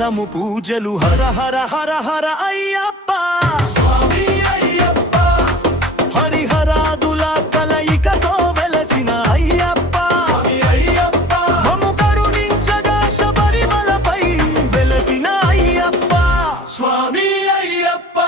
మాసము పూజలు హర హర హర హర అయ్యప్ప స్వామి అయ్యప్ప హరిహరాదుల కలయికతో వెలసిన అయ్యప్ప స్వామి అయ్యప్ప మము కరుణించగా శబరిమలపై వెలసిన అయ్యప్ప స్వామి అయ్యప్ప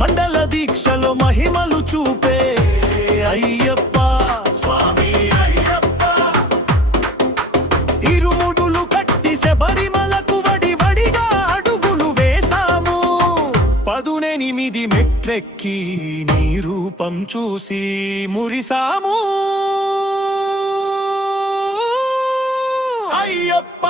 మండల దీక్షలో మహిమలు చూపే అయ్యప్ప స్వామి అయ్యప్ప ఇరుముడులు కట్టి శబరిమలకు వడివడిగా అడుగులు వేశాము 18 మెట్లెక్కి నీ రూపం చూసి మురిసాము అయ్యప్ప